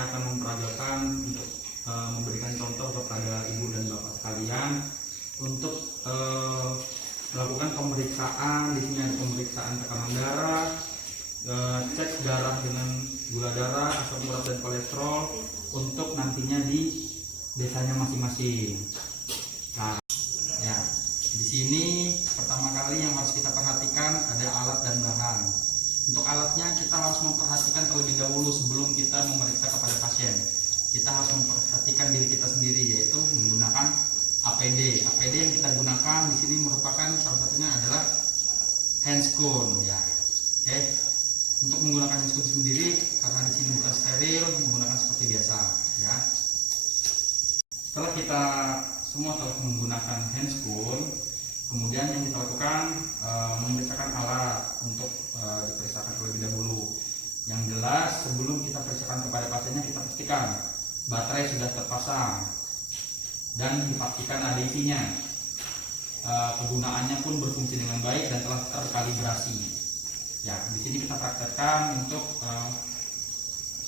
saya akan memperagakan untuk memberikan contoh kepada ibu dan bapak sekalian untuk melakukan pemeriksaan. Di sini ada pemeriksaan tekanan darah, cek darah dengan gula darah, asam urat dan kolesterol untuk nantinya di desanya masing-masing. Nah, ya, di sini pertama kali yang harus kita perhatikan ada alat dan bahan. Untuk alatnya kita harus memperhatikan terlebih dahulu sebelum kita memeriksa kepada pasien. Kita harus memperhatikan diri kita sendiri, yaitu menggunakan APD. APD yang kita gunakan di sini merupakan salah satunya adalah handscoon, ya. Oke. Untuk menggunakan handscoon sendiri, karena di sini bukan steril, menggunakan seperti biasa, ya. Setelah kita semua telah menggunakan handscoon, kemudian yang kita lakukan memeriksakan alat untuk diperiksakan terlebih dahulu. Yang jelas sebelum kita periksakan kepada pasiennya, kita pastikan baterai sudah terpasang dan dipastikan ada isinya. Kegunaannya pun berfungsi dengan baik dan telah terkalibrasi. Ya, di sini kita praktekkan untuk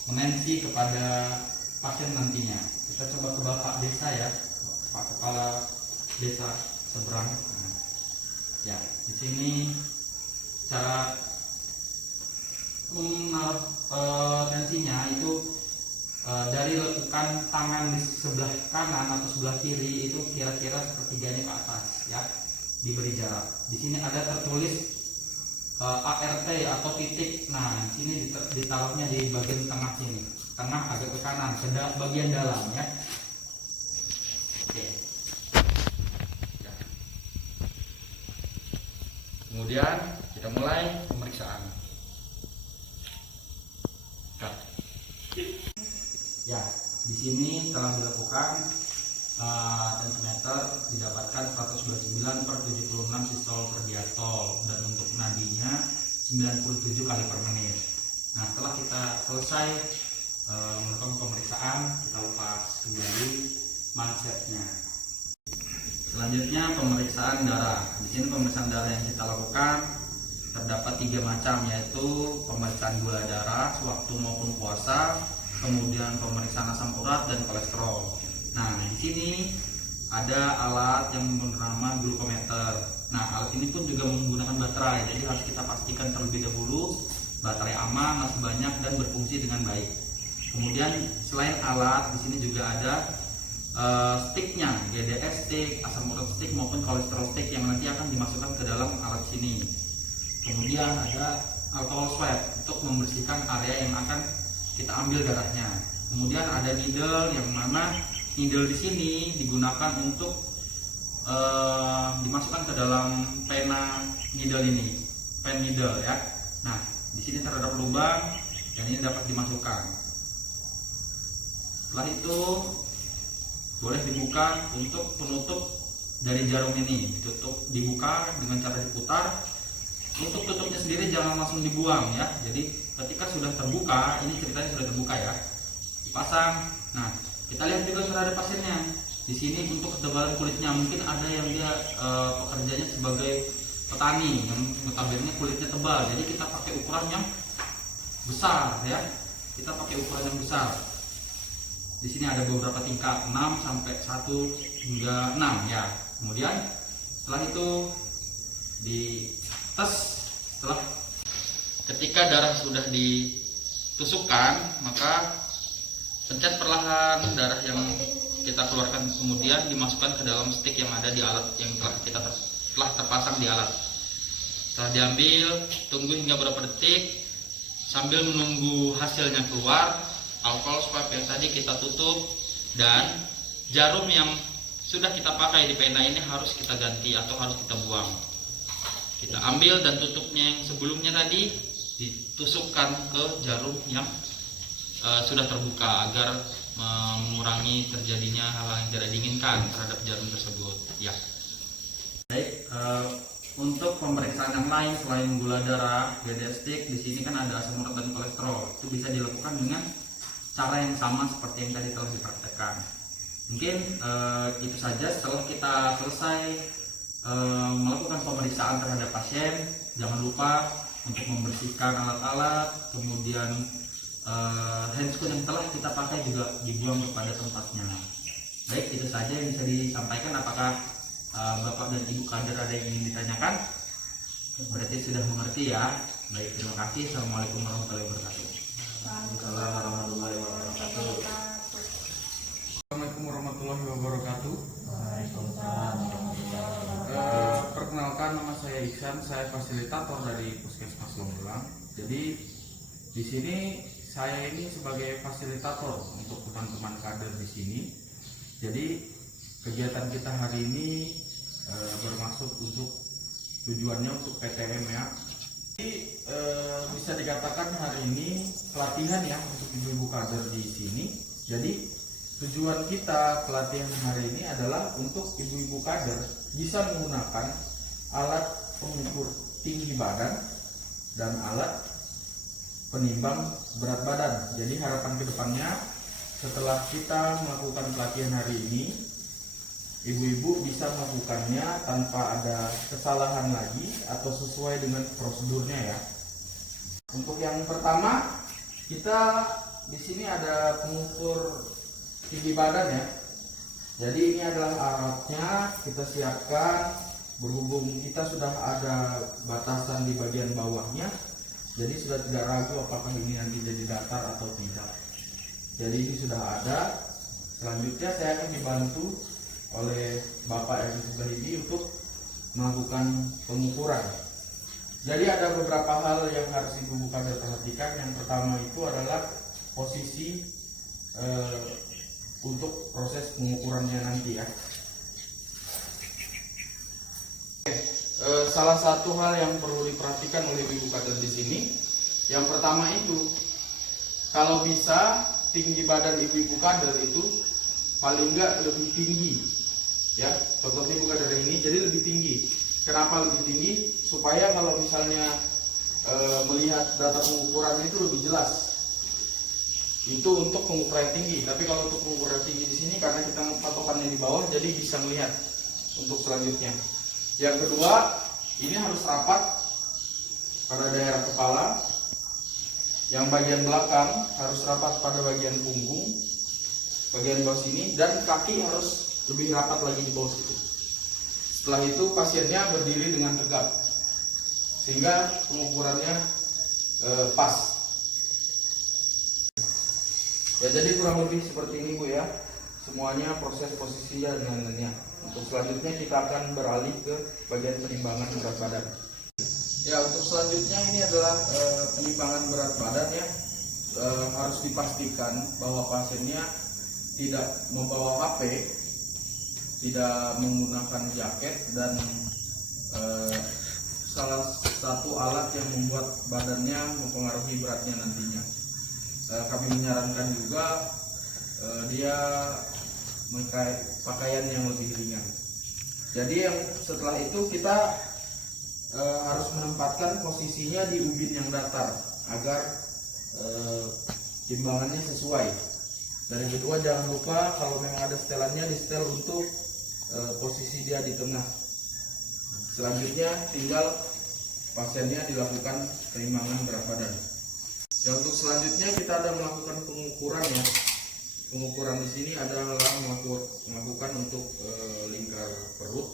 menensi kepada pasien nantinya. Kita coba ke Bapak Desa, ya, Pak Kepala Desa seberang. Ya, di sini cara menaruh tensinya itu dari lekukan tangan di sebelah kanan atau sebelah kiri itu kira-kira sepertiganya ke atas, ya, diberi jarak. Di sini ada tertulis ART atau titik. Nah, di sini ditaruhnya di bagian tengah sini, tengah agak ke kanan, ke bagian dalam, ya. Oke. Kemudian kita mulai pemeriksaan. Ya, di sini telah dilakukan tensimeter didapatkan 129/76 sistol per diastol, dan untuk nadinya 97 kali per menit. Nah, setelah kita selesai melakukan pemeriksaan, kita lepas kembali mansetnya. Selanjutnya pemeriksaan darah. Di sini pemeriksaan darah yang kita lakukan terdapat 3 macam, yaitu pemeriksaan gula darah sewaktu maupun puasa, kemudian pemeriksaan asam urat dan kolesterol. Nah, di sini ada alat yang bernama glukometer. Nah, alat ini pun juga menggunakan baterai, jadi harus kita pastikan terlebih dahulu baterai aman, masih banyak dan berfungsi dengan baik. Kemudian selain alat, di sini juga ada sticknya, GDS stick, asam urat stick maupun kolesterol stick yang nanti akan dimasukkan ke dalam alat sini. Kemudian ada alcohol swab untuk membersihkan area yang akan kita ambil darahnya. Kemudian ada needle, yang mana needle di sini digunakan untuk dimasukkan ke dalam pena needle ini, pen needle, ya. Nah, di sini terdapat lubang dan ini dapat dimasukkan. Setelah itu boleh dibuka untuk penutup dari jarum ini, dibuka dengan cara diputar. Untuk tutupnya sendiri jangan langsung dibuang, ya. Jadi ketika sudah terbuka, ini ceritanya sudah terbuka, ya, dipasang. Nah, kita lihat juga terhadap pasiennya. Di sini untuk ketebalan kulitnya, mungkin ada yang dia pekerjaannya sebagai petani yang notabene kulitnya tebal, jadi kita pakai ukuran yang besar, ya. Kita pakai ukuran yang besar. Di sini ada beberapa tingkat, 6 sampai 1 hingga 6, ya. Kemudian setelah itu dites. Setelah ketika darah sudah ditusukkan, maka pencet perlahan darah yang kita keluarkan, kemudian dimasukkan ke dalam stick yang ada di alat yang telah terpasang di alat. Setelah diambil, tunggu hingga beberapa detik sambil menunggu hasilnya keluar. Alkohol swab yang tadi kita tutup, dan jarum yang sudah kita pakai di pena ini harus kita ganti atau harus kita buang. Kita ambil dan tutupnya yang sebelumnya tadi ditusukkan ke jarum yang sudah terbuka agar mengurangi terjadinya hal-hal yang tidak diinginkan terhadap jarum tersebut, ya. Baik, untuk pemeriksaan yang lain selain gula darah, GDS stick, di sini kan ada asam urat dan kolesterol. Itu bisa dilakukan dengan cara yang sama seperti yang tadi telah dipraktekkan. Mungkin itu saja. Setelah kita selesai melakukan pemeriksaan terhadap pasien, jangan lupa untuk membersihkan alat-alat, kemudian handscoon yang telah kita pakai juga dibuang kepada tempatnya. Baik, itu saja yang bisa disampaikan. Apakah Bapak dan Ibu kader ada yang ingin ditanyakan? Berarti sudah mengerti ya. Baik, terima kasih. Assalamualaikum warahmatullahi wabarakatuh. Waalaikumsalam warahmatullahi wabarakatuh. Assalamualaikum warahmatullahi wabarakatuh. Waalaikumsalam warahmatullahi wabarakatuh. Perkenalkan, nama saya Iksan, saya fasilitator dari Puskesmas Longgelang. Jadi di sini saya ini sebagai fasilitator untuk teman-teman kader di sini. Jadi kegiatan kita hari ini bermaksud untuk tujuannya untuk PTM ya. Jadi bisa dikatakan hari ini pelatihan ya untuk ibu-ibu kader di sini. Jadi tujuan kita pelatihan hari ini adalah untuk ibu-ibu kader bisa menggunakan alat pengukur tinggi badan dan alat penimbang berat badan. Jadi harapan kedepannya setelah kita melakukan pelatihan hari ini, ibu-ibu bisa melakukannya tanpa ada kesalahan lagi atau sesuai dengan prosedurnya ya. Untuk yang pertama, kita di sini ada pengukur tinggi badan ya. Jadi ini adalah alatnya, kita siapkan. Berhubung kita sudah ada batasan di bagian bawahnya, jadi sudah tidak ragu apakah ini nanti jadi datar atau tidak. Jadi ini sudah ada. Selanjutnya saya akan dibantu oleh Bapak yang sebelah ini untuk melakukan pengukuran. Jadi ada beberapa hal yang harus ibu kader perhatikan. Yang pertama itu adalah posisi untuk proses pengukurannya nanti ya. Salah satu hal yang perlu diperhatikan oleh ibu kader di sini, yang pertama itu kalau bisa tinggi badan ibu kader itu paling enggak lebih tinggi ya. Contohnya ibu kader ini jadi lebih tinggi. Kenapa lebih tinggi? Supaya kalau misalnya melihat data pengukurannya itu lebih jelas. Itu untuk pengukuran tinggi. Tapi kalau untuk pengukuran tinggi di sini karena kita patokannya di bawah, jadi bisa melihat untuk selanjutnya. Yang kedua, ini harus rapat pada daerah kepala. Yang bagian belakang harus rapat pada bagian punggung, bagian bawah sini, dan kaki harus lebih rapat lagi di bawah situ. Setelah itu pasiennya berdiri dengan tegap sehingga pengukurannya pas. Ya, jadi kurang lebih seperti ini Bu ya. Semuanya proses posisinya dan lainnya. Untuk selanjutnya kita akan beralih ke bagian penimbangan berat badan. Ya, untuk selanjutnya ini adalah penimbangan berat badan ya. Harus dipastikan bahwa pasiennya tidak membawa HP, tidak menggunakan jaket, dan salah satu alat yang membuat badannya mempengaruhi beratnya nantinya. Kami menyarankan juga dia memakai pakaian yang lebih ringan. Jadi yang setelah itu kita harus menempatkan posisinya di ubin yang datar agar timbangannya sesuai. Dan yang kedua, jangan lupa kalau memang ada setelannya, di setel untuk posisi dia di tengah. Selanjutnya tinggal pasiennya dilakukan penimbangan berat badan. Ya, untuk selanjutnya kita ada melakukan pengukuran ya. Pengukuran di sini adalah melakukan untuk lingkar perut,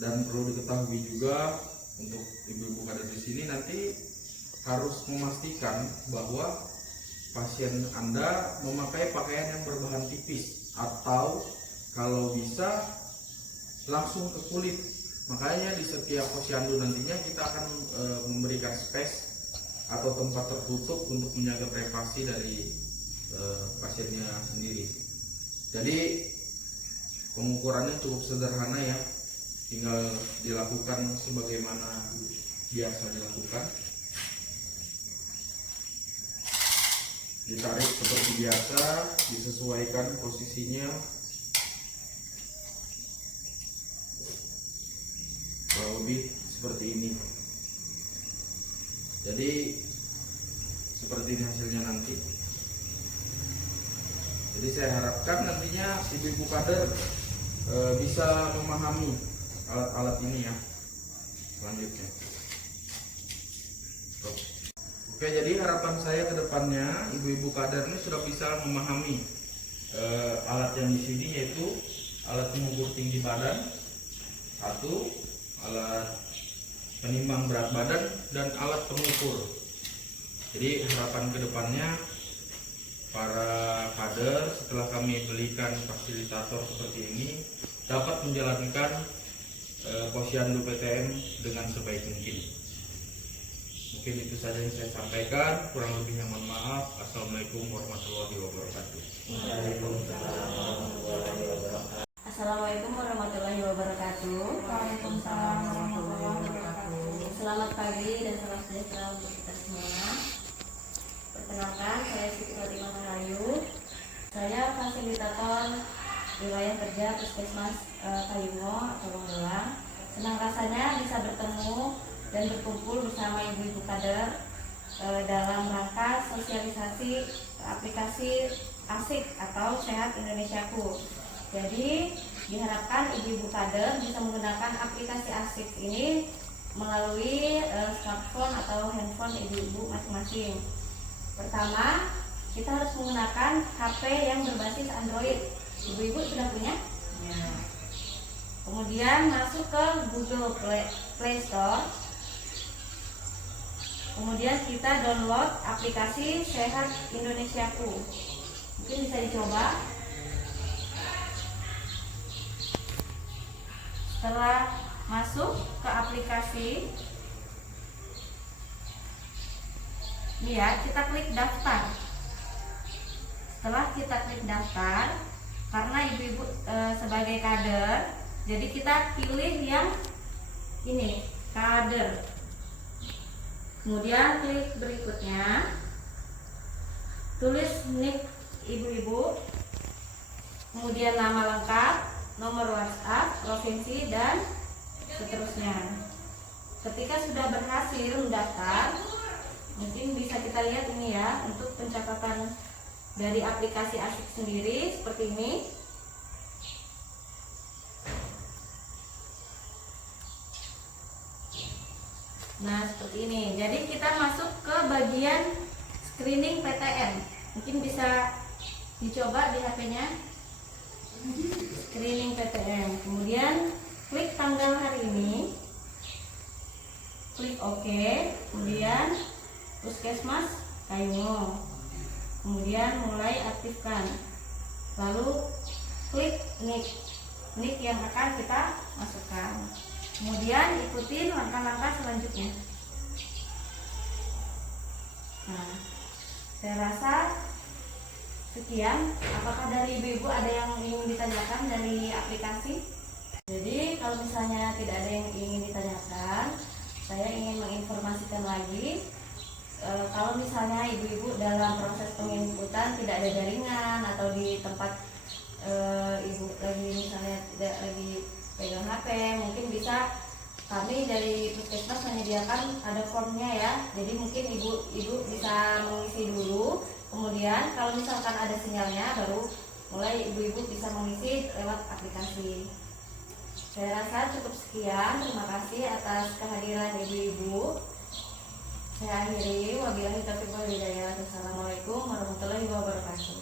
dan perlu diketahui juga untuk ibu-ibu kader di sini nanti harus memastikan bahwa pasien Anda memakai pakaian yang berbahan tipis atau kalau bisa langsung ke kulit. Makanya di setiap posyandu nantinya kita akan memberikan space atau tempat tertutup untuk menjaga privasi dari pasiennya sendiri. Jadi pengukurannya cukup sederhana ya, tinggal dilakukan sebagaimana biasa dilakukan. Ditarik seperti biasa, disesuaikan posisinya. Kurang lebih seperti ini. Jadi seperti ini hasilnya nanti. Jadi saya harapkan nantinya si ibu kader bisa memahami alat-alat ini ya. Selanjutnya. Oke, jadi harapan saya ke depannya ibu-ibu kader ini sudah bisa memahami alat yang di sini, yaitu alat pengukur tinggi badan, satu, alat penimbang berat badan, dan alat pengukur. Jadi harapan ke depannya para kader setelah kami belikan fasilitator seperti ini dapat menjalankan Posyandu PTM dengan sebaik mungkin. Mungkin itu saja yang saya sampaikan, kurang lebihnya mohon maaf. Assalamualaikum warahmatullahi wabarakatuh. Assalamualaikum warahmatullahi wabarakatuh. Waalaikumsalam warahmatullahi wabarakatuh. Selamat pagi dan salam sejahtera untuk kita semua. Perkenalkan, saya Siti Fatimah Rahayu. Saya fasilitator wilayah kerja Puskesmas Kayungo atau Longelang. Senang rasanya bisa bertemu dan berkumpul bersama ibu-ibu kader dalam rangka sosialisasi aplikasi ASIK atau Sehat Indonesiaku. Jadi diharapkan ibu-ibu kader bisa menggunakan aplikasi ASIK ini melalui smartphone atau handphone ibu-ibu masing-masing. Pertama, kita harus menggunakan HP yang berbasis Android. Ibu-ibu sudah punya? Ya. Kemudian masuk ke Google Play Store. Kemudian kita download aplikasi Sehat Indonesiaku. Mungkin bisa dicoba. Setelah masuk ke aplikasi, lihat kita klik daftar. Setelah kita klik daftar, karena ibu-ibu sebagai kader, jadi kita pilih yang ini, kader. Kemudian klik berikutnya, tulis nik ibu-ibu, kemudian nama lengkap, nomor WhatsApp, provinsi, dan seterusnya. Ketika sudah berhasil mendaftar, mungkin bisa kita lihat ini ya, untuk pencatatan dari aplikasi ASIK sendiri seperti ini. Nah, seperti ini. Jadi kita masuk ke bagian screening PTM. Mungkin bisa dicoba di HP-nya. Screening PTM. Kemudian klik tanggal hari ini. Klik OK. Kemudian Puskesmas Kayungo. Kemudian mulai aktifkan. Lalu klik nik yang akan kita masukkan. Kemudian ikutin langkah-langkah selanjutnya. Nah, saya rasa sekian. Apakah dari ibu-ibu ada yang ingin ditanyakan dari aplikasi? Jadi kalau misalnya tidak ada yang ingin ditanyakan, saya ingin menginformasikan lagi. Kalau misalnya ibu-ibu dalam proses penginputan tidak ada jaringan atau di tempat ibu lagi misalnya tidak lagi pegang HP, mungkin bisa kami dari Puskesmas menyediakan ada formnya ya. Jadi mungkin ibu bisa mengisi dulu, kemudian kalau misalkan ada sinyalnya baru mulai ibu-ibu bisa mengisi lewat aplikasi. Saya rasa cukup sekian. Terima kasih atas kehadiran ibu-ibu. Saya akhiri, wabillahi taufiq wal hidayah. Wassalamualaikum warahmatullahi wabarakatuh.